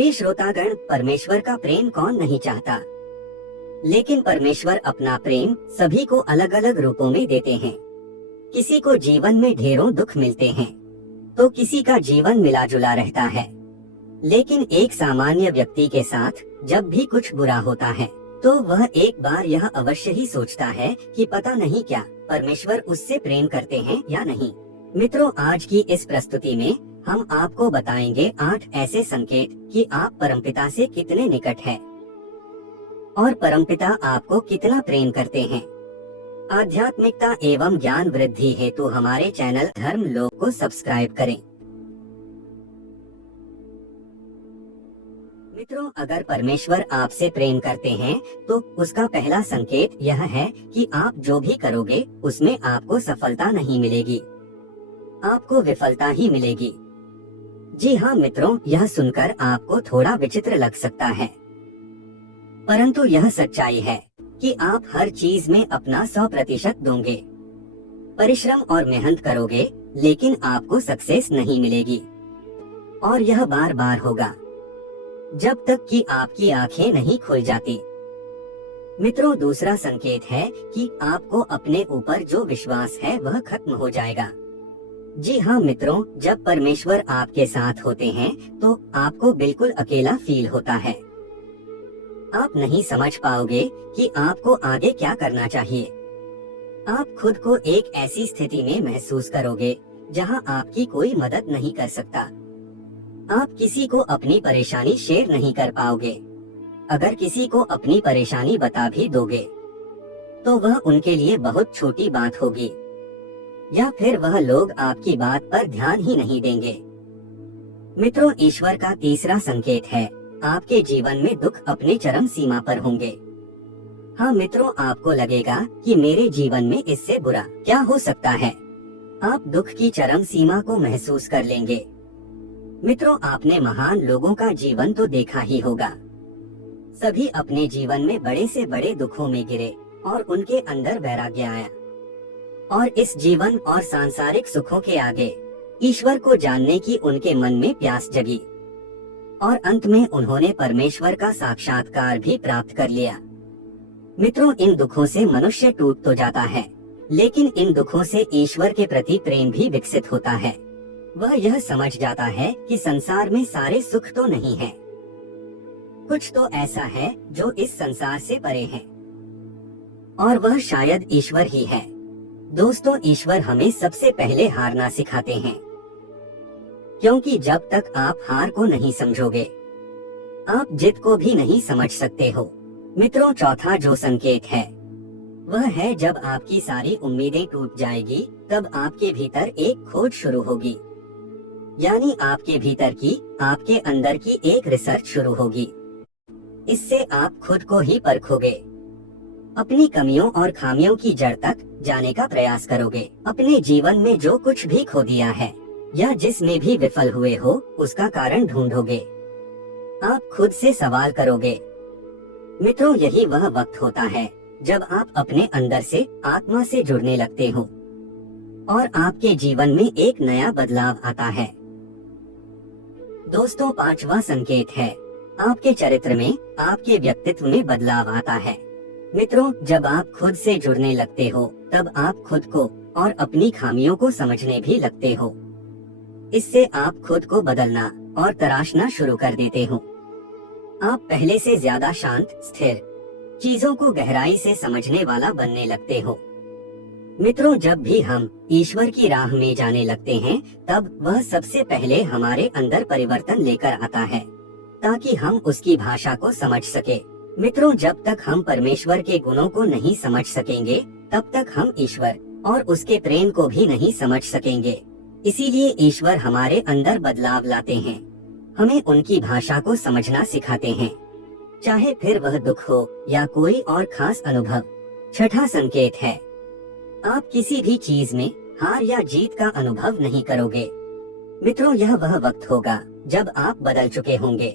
प्रिय श्रोतागण, परमेश्वर का प्रेम कौन नहीं चाहता, लेकिन परमेश्वर अपना प्रेम सभी को अलग अलग रूपों में देते हैं। किसी को जीवन में ढेरों दुख मिलते हैं, तो किसी का जीवन मिला जुला रहता है। लेकिन एक सामान्य व्यक्ति के साथ जब भी कुछ बुरा होता है, तो वह एक बार यह अवश्य ही सोचता है कि पता नहीं क्या परमेश्वर उससे प्रेम करते हैं या नहीं। मित्रों, आज की इस प्रस्तुति में हम आपको बताएंगे 8 ऐसे संकेत कि आप परमपिता से कितने निकट हैं और परमपिता आपको कितना प्रेम करते हैं। आध्यात्मिकता एवं ज्ञान वृद्धि हेतु हमारे चैनल धर्म लोक को सब्सक्राइब करें। मित्रों, अगर परमेश्वर आपसे प्रेम करते हैं तो उसका पहला संकेत यह है कि आप जो भी करोगे उसमें आपको सफलता नहीं मिलेगी, आपको विफलता ही मिलेगी। जी हाँ मित्रों, यह सुनकर आपको थोड़ा विचित्र लग सकता है, परंतु यह सच्चाई है कि आप हर चीज में अपना 100% दोगे, परिश्रम और मेहनत करोगे, लेकिन आपको सक्सेस नहीं मिलेगी। और यह बार बार होगा जब तक कि आपकी आंखें नहीं खुल जाती। मित्रों, दूसरा संकेत है कि आपको अपने ऊपर जो विश्वास है वह खत्म हो जाएगा। जी हाँ मित्रों, जब परमेश्वर आपके साथ होते हैं तो आपको बिल्कुल अकेला फील होता है। आप नहीं समझ पाओगे कि आपको आगे क्या करना चाहिए। आप खुद को एक ऐसी स्थिति में महसूस करोगे जहां आपकी कोई मदद नहीं कर सकता। आप किसी को अपनी परेशानी शेयर नहीं कर पाओगे। अगर किसी को अपनी परेशानी बता भी दोगे तो वह उनके लिए बहुत छोटी बात होगी, या फिर वह लोग आपकी बात पर ध्यान ही नहीं देंगे। मित्रों, ईश्वर का तीसरा संकेत है आपके जीवन में दुख अपने चरम सीमा पर होंगे। हाँ मित्रों, आपको लगेगा कि मेरे जीवन में इससे बुरा क्या हो सकता है। आप दुख की चरम सीमा को महसूस कर लेंगे। मित्रों, आपने महान लोगों का जीवन तो देखा ही होगा। सभी अपने जीवन में बड़े से बड़े दुखों में गिरे और उनके अंदर वैराग्य आया, और इस जीवन और सांसारिक सुखों के आगे ईश्वर को जानने की उनके मन में प्यास जगी, और अंत में उन्होंने परमेश्वर का साक्षात्कार भी प्राप्त कर लिया। मित्रों, इन दुखों से मनुष्य टूट तो जाता है, लेकिन इन दुखों से ईश्वर के प्रति प्रेम भी विकसित होता है। वह यह समझ जाता है कि संसार में सारे सुख तो नहीं है, कुछ तो ऐसा है जो इस संसार से परे है, और वह शायद ईश्वर ही है। दोस्तों, ईश्वर हमें सबसे पहले हारना सिखाते हैं, क्योंकि जब तक आप हार को नहीं समझोगे, आप जीत को भी नहीं समझ सकते हो। मित्रों, चौथा जो संकेत है वह है जब आपकी सारी उम्मीदें टूट जाएगी, तब आपके भीतर एक खोज शुरू होगी। यानी आपके भीतर की, आपके अंदर की एक रिसर्च शुरू होगी। इससे आप खुद को ही परखोगे, अपनी कमियों और खामियों की जड़ तक जाने का प्रयास करोगे। अपने जीवन में जो कुछ भी खो दिया है या जिसमें भी विफल हुए हो, उसका कारण ढूंढोगे। आप खुद से सवाल करोगे। मित्रों, यही वह वक्त होता है जब आप अपने अंदर से, आत्मा से जुड़ने लगते हो और आपके जीवन में एक नया बदलाव आता है। दोस्तों, पांचवा संकेत है आपके चरित्र में, आपके व्यक्तित्व में बदलाव आता है। मित्रों, जब आप खुद से जुड़ने लगते हो तब आप खुद को और अपनी खामियों को समझने भी लगते हो। इससे आप खुद को बदलना और तराशना शुरू कर देते हो। आप पहले से ज्यादा शांत, स्थिर, चीजों को गहराई से समझने वाला बनने लगते हो। मित्रों, जब भी हम ईश्वर की राह में जाने लगते हैं, तब वह सबसे पहले हमारे अंदर परिवर्तन लेकर आता है, ताकि हम उसकी भाषा को समझ सके। मित्रों, जब तक हम परमेश्वर के गुणों को नहीं समझ सकेंगे, तब तक हम ईश्वर और उसके प्रेम को भी नहीं समझ सकेंगे। इसीलिए ईश्वर हमारे अंदर बदलाव लाते हैं, हमें उनकी भाषा को समझना सिखाते हैं, चाहे फिर वह दुख हो या कोई और खास अनुभव। छठा संकेत है आप किसी भी चीज में हार या जीत का अनुभव नहीं करोगे। मित्रों, यह वह वक्त होगा जब आप बदल चुके होंगे,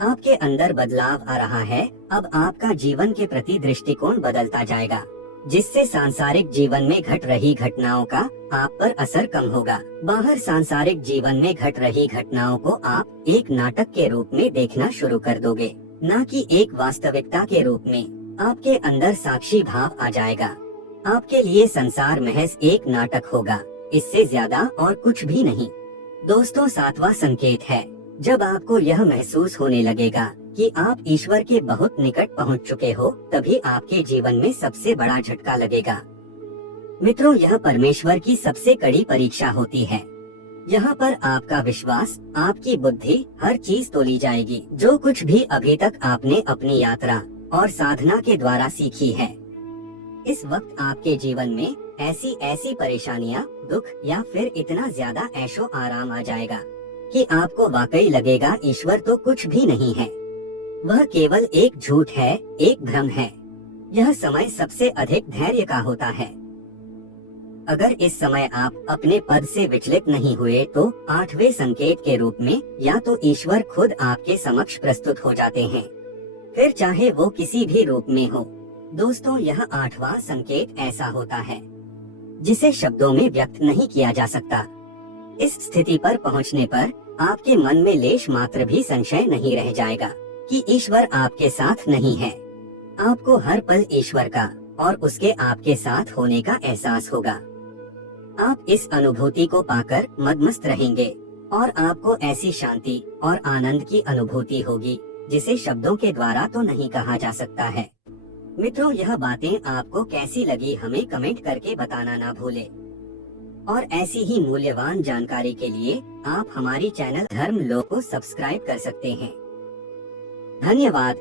आपके अंदर बदलाव आ रहा है। अब आपका जीवन के प्रति दृष्टिकोण बदलता जाएगा। जिससे सांसारिक जीवन में घट रही घटनाओं का आप पर असर कम होगा। बाहर सांसारिक जीवन में घट रही घटनाओं को आप एक नाटक के रूप में देखना शुरू कर दोगे, न कि एक वास्तविकता के रूप में। आपके अंदर साक्षी भाव आ जाएगा। आपके लिए संसार महज एक नाटक होगा, इससे ज्यादा और कुछ भी नहीं। दोस्तों, 7वां संकेत है, जब आपको यह महसूस होने लगेगा कि आप ईश्वर के बहुत निकट पहुंच चुके हो, तभी आपके जीवन में सबसे बड़ा झटका लगेगा। मित्रों, यह परमेश्वर की सबसे कड़ी परीक्षा होती है। यहाँ पर आपका विश्वास, आपकी बुद्धि, हर चीज तोली जाएगी जो कुछ भी अभी तक आपने अपनी यात्रा और साधना के द्वारा सीखी है। इस वक्त आपके जीवन में ऐसी ऐसी परेशानियाँ, दुख या फिर इतना ज्यादा ऐशो आराम आ जाएगा कि आपको वाकई लगेगा ईश्वर तो कुछ भी नहीं है, वह केवल एक झूठ है, एक भ्रम है। यह समय सबसे अधिक धैर्य का होता है। अगर इस समय आप अपने पद से विचलित नहीं हुए तो 8वें संकेत के रूप में या तो ईश्वर खुद आपके समक्ष प्रस्तुत हो जाते हैं, फिर चाहे वो किसी भी रूप में हो। दोस्तों, यह 8वां संकेत ऐसा होता है जिसे शब्दों में व्यक्त नहीं किया जा सकता। इस स्थिति पर पहुंचने पर आपके मन में लेश मात्र भी संशय नहीं रह जाएगा कि ईश्वर आपके साथ नहीं है। आपको हर पल ईश्वर का और उसके आपके साथ होने का एहसास होगा। आप इस अनुभूति को पाकर मदमस्त रहेंगे और आपको ऐसी शांति और आनंद की अनुभूति होगी जिसे शब्दों के द्वारा तो नहीं कहा जा सकता है। मित्रों, यह बातें आपको कैसी लगी हमें कमेंट करके बताना ना भूले। और ऐसी ही मूल्यवान जानकारी के लिए आप हमारी चैनल धर्म लोक को सब्सक्राइब कर सकते हैं। धन्यवाद।